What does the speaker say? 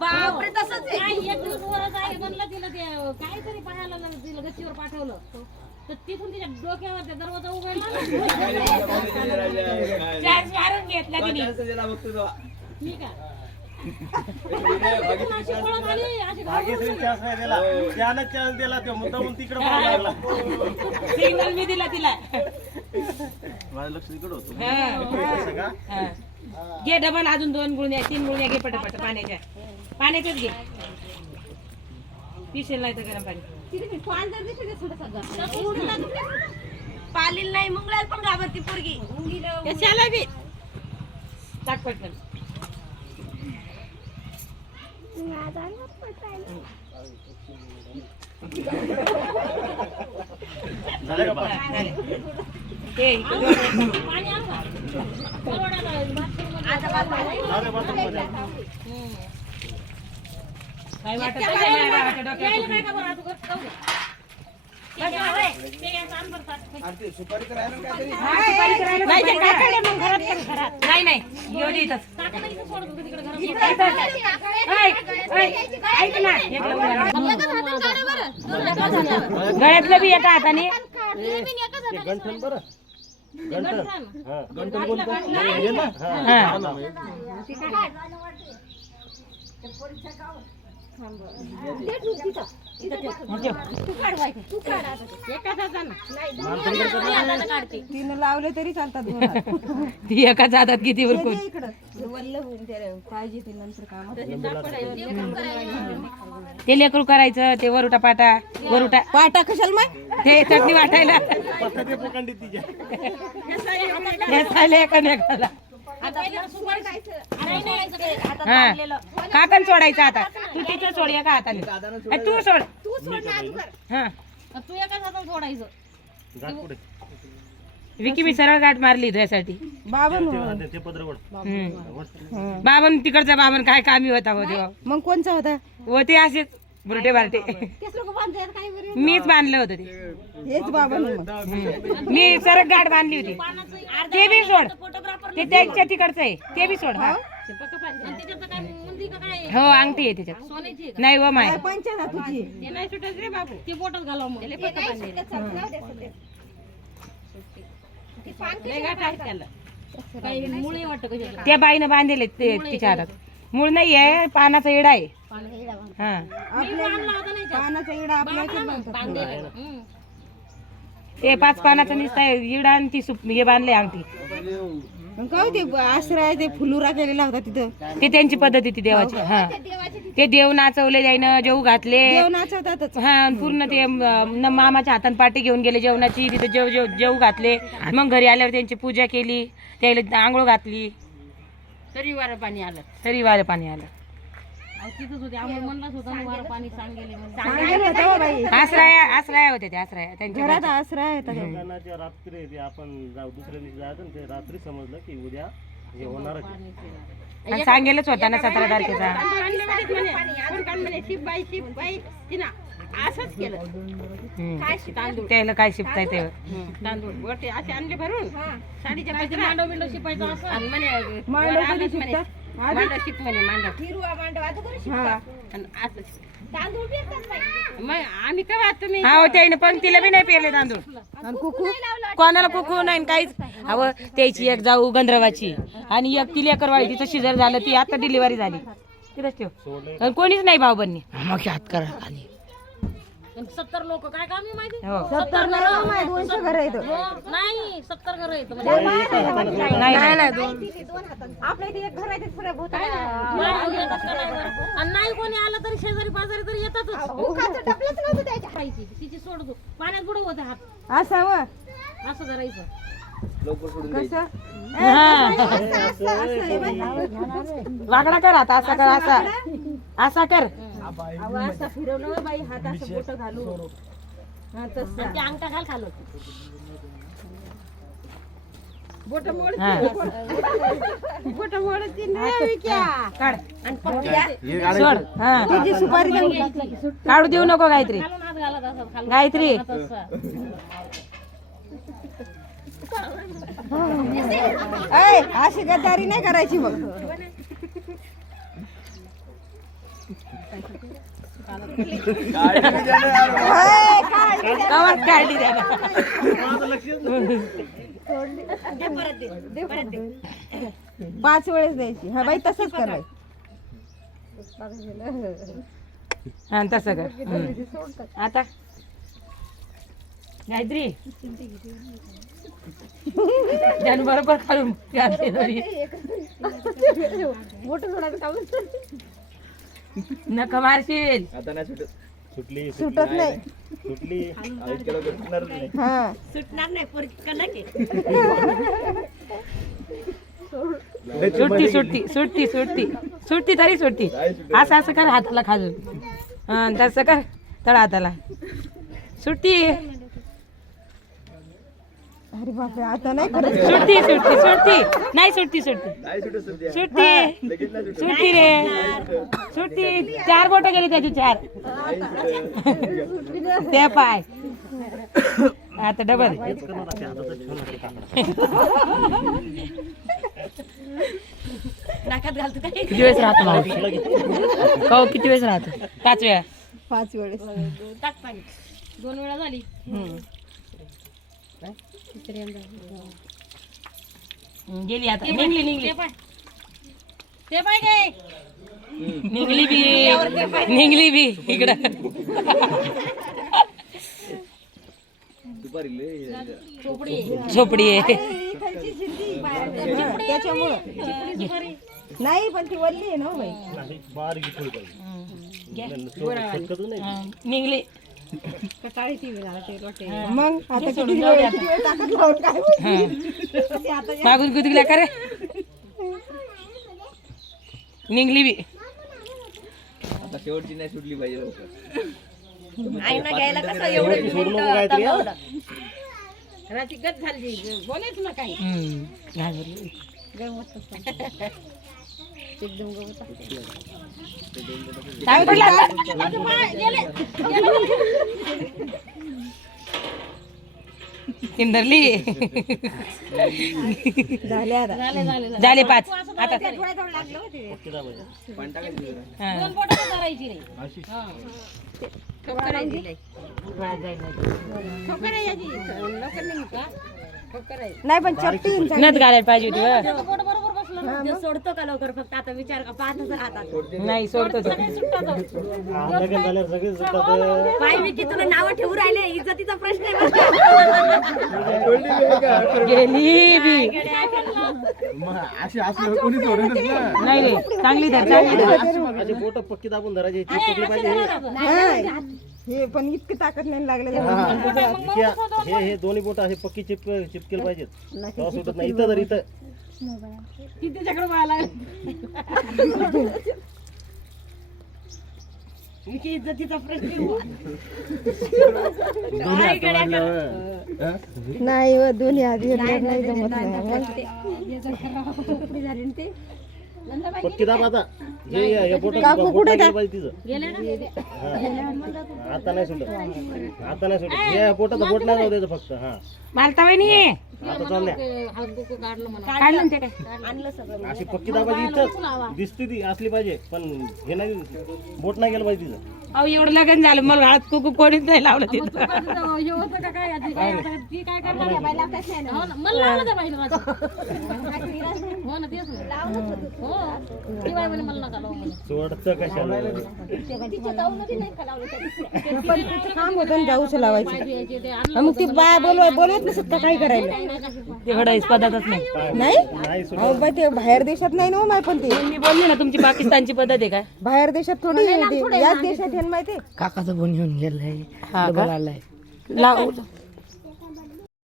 बापरे तसंच आहे. एक दिवस वरच आहे म्हणलं तिला ते काहीतरी पाहायला तिला गच्चीवर पाठवलं तर तिथून तिच्या डोक्यावर त्या दरवाजा उघडला मारून घेतला तिने मी का सिग्नल मी दिला तिला माझं लक्ष तिकडं होतं. घे डबल अजून 2 गुळण्या 3 गुळण्या घे पटापट पाण्याच्याच घे पिशेल नाही तर गरम पाणी पालील नाही मुंगळाला पण घाबरती पोरगी. कशाला बी टाक पटकन झालं का पाणी? पाणी आण का? झालं बाथरूममध्ये. काय वाटत नाही डोक्यात नाही का बरं तू कर जाऊ दे. ते याचं आण बरं ताट. सुपारी करायला काहीतरी नाही ते काय केलं मग घरात नाही येऊ दे इथंच टाका नाही इथं सोड तू तिकडे घरात ऐक ना गळ्यातलं बी एका हाताने गंठन बरं गंठन हा गंठन बोलतो हे ना तिनं लावले तरी चालतात ती एकाच हातात किती वरकून पाहिजे ते नंतर काम ते लेकरू करायचं ते वरुटा पाटा कशाला माय ते चटणी वाटायला पत्ते पोकांडी तिच्या काकण सोडायचं आता तू तिथं सोड एका हाताने तू सोड हा तू एका हाताने सोडायचं गाठ पुढे विकी मी सरळ गाठ मारली त्यासाठी ते पत्र ओढ. बाबन तिकडचा बाबन काय कामी होता हो देवा मग कोणचा होता होते असेच बुरटे बारटे मीच बांधलं होतं ते हेच बाबा मी सरळ गाठ बांधली होती ते बी सोड ते त्यांच्या तिकडचं आहे ते बी सोड हा हो अंगठी आहे त्याच्यात नाही हो माय पंचायत तुझी ते बोटात घालाव मग त्या बाईनं बांधले तिच्या हातात मूळ नाही आहे पानाचा येडा आहे हा पानाचा इडा आपल्या ते 5 पानाचा निसता इडा आणि ती हे बांधले अंगठी काय ते आश्रय ते फुलुरा केलेला होता तिथं ते त्यांची पद्धत आहे ती देवाची हा ते देव नाचवले जाईन जेऊ घातले नाचवतातच हा पूर्ण ते मामाच्या हातात पाठी घेऊन गेले जेवणाची तिथे जेव घातले मग घरी आल्यावर त्यांची पूजा केली त्याला आंघोळ घातली तरी वारं पाणी आलं तिथंच होते आम्हाला म्हणलाच होता वारं पाणी आश्रया होते ते आश्रया त्यांच्या घरात आश्रय होता लग्नाच्या रात्री ते आपण दुसऱ्या दिवशी जायचं ना, ते रात्री समजलं की उद्या हे होणारच आहे. आणि सांगेलच होता ना 17 तारखेचा असंच केलं त्याला काय शिकताय ते तांदूळ गोटे असे आणले भरून साडीच्या मांडव बिंडव शिपायचं असं आम्ही काय तुम्ही हा त्याने पंक्तीला बी नाही पेरले तांदूळ कोणाला कुकू नाही काहीच अहो त्याची एक जाऊ गंधर्वाची आणि एक ती लेकरवाळी तिचं शिजर झालं ती आता डिलिव्हरी झाली तिथंच ठेव कोणीच नाही भाऊ बन्नी मग हात करा खाली 70 लोक काय काम आहे माहिती 70 घर आहे नाही 70 घर आहेत आपल्या इथे एक घर आहे ते पुढे भोवताली नाही कोणी आलं तरी शेजारी पाजारी तरी येतातच तिची सोड दो पाण्यात बुडव होते हात असावं असं करायचं कसं वाकडा कर आता असा कर असा कर असा फिरवलं बाई हात असं बोट घालू ते अंगठा घाल खालो बोट मोडती नाही काढ सोड तुझी सुपारी काढू देऊ नको गायत्री गायत्री अशी गद्दारी नाही करायची मग गावात काढली त्याला. पाच वेळेस द्यायची. हा बाई तसंच करायचं. हा तसं कर. आता गायत्री त्यानं बरोबर खालून घातली थोडी. नका मारशील. सुटली सुटत नाही. सुटली हा सुटती सुटती सुटती सुटती सुटती तरी सुटती. असं असं कर हाताला खाजून. हा तसं कर तळ हाताला. सुटती अरे बापरे आता नाही करत. सुटती सुटती सुटती नाही सुटती सुटती सुटती सुटती रे सुटती. 4 बोट गेली त्याची 4. ते पाय आता डबल. किती वेळेस राहतो मावशी? हो किती वेळेस राहतो? 5 वेळा. 5 वेळेस. 2 वेळा झाली. गेली आता. निघली निघली ते पाय गे निघली बी निघली बी इकडं. झोपडी आहे. त्याच्यामुळं नाही पण ती वल्ली आहे ना हो बाई. बारीक थोडी पाहिजे. निघली. मग आता किती वेळ ताकद लावून काय होईल? मागून गुदगुल्या करे. निघली बी. शेवटची नाही सुटली पाहिजे. सोडू नको काहीतरी हा? बोलायच ना काही. घाबरली. काय पडलं आता? किंदरली. झाले आता. झाले 5. आता पक्की दाबायची. हा. 2 बोटं करायची नाही. नाही पण चपटी नथ घालायला पाहिजे होती बा. बोट बरोबर बसलं ना. ते सोडतो का लवकर फक्त आता विचार का पाहत राहतात. नाही सोडतो तो. हा, लगेच झाल्यावर सगळेच सुटतात. पाय मी तुला नाव ठेवू राहिले इज्जतीचा प्रश्न आहे. गेली बी. नाही रे चांगली धर चांगली धर. अशी बोट पक्की दाबून धरायची. चिपकली पाहिजे. हे पण इतकी ताकद नाही लागले. हे दोन्ही बोट असे पक्की चिपकेल पाहिजेत. तेव्हा सुटत नाही. इथं धर इथं. तिच्याकडे पाहायला इज्जतीचा प्रश्न नाही व दोन्ही आधी नाही जमत नाही. पक्की दाब आता. हे बोट काकू कुठे गेलं पाहिजे तिचं. आता नाही सुटत. आता नाही सुटत. हे बोटाचं बोट नाही जाऊ द्यायचं फक्त. हा मालता वहिनी आता चालल्या. काढलं ना ते काय. अशी पक्की दाबाची इथंच दिसते ती असली पाहिजे. पण हे नाही बोट नाही गेलं पाहिजे तिचं. अहो एवढं लगन झालं मला हात कुकू कोणीच नाही लावलं तिथं. हे होतं का काय आधी काय आता ती काय करणार हो ना, मला लावलं त्या बाईला माझं. हो ना तेच ना. हो ती बाई म्हणे मला नका लावू म्हणे. सोडतं कशाला. पण तिचं काम होतं ना जाऊच लावायचं. याचे ते हा, मग ती बाया बोलवत नसत का काय करायला. तेवढं पद्धतच नाही. नाही नाही सुटत. अहो बाई ते बाहेर देशात नाही ना हो माय. पण ते मी बोलली ना तुमची पाकिस्तानची पद्धत आहे काय. बाहेर देशात थोडी आहे ते. याच देशात आहे ना माहिती. काकाचं फोन घेऊन गेलाय. लाव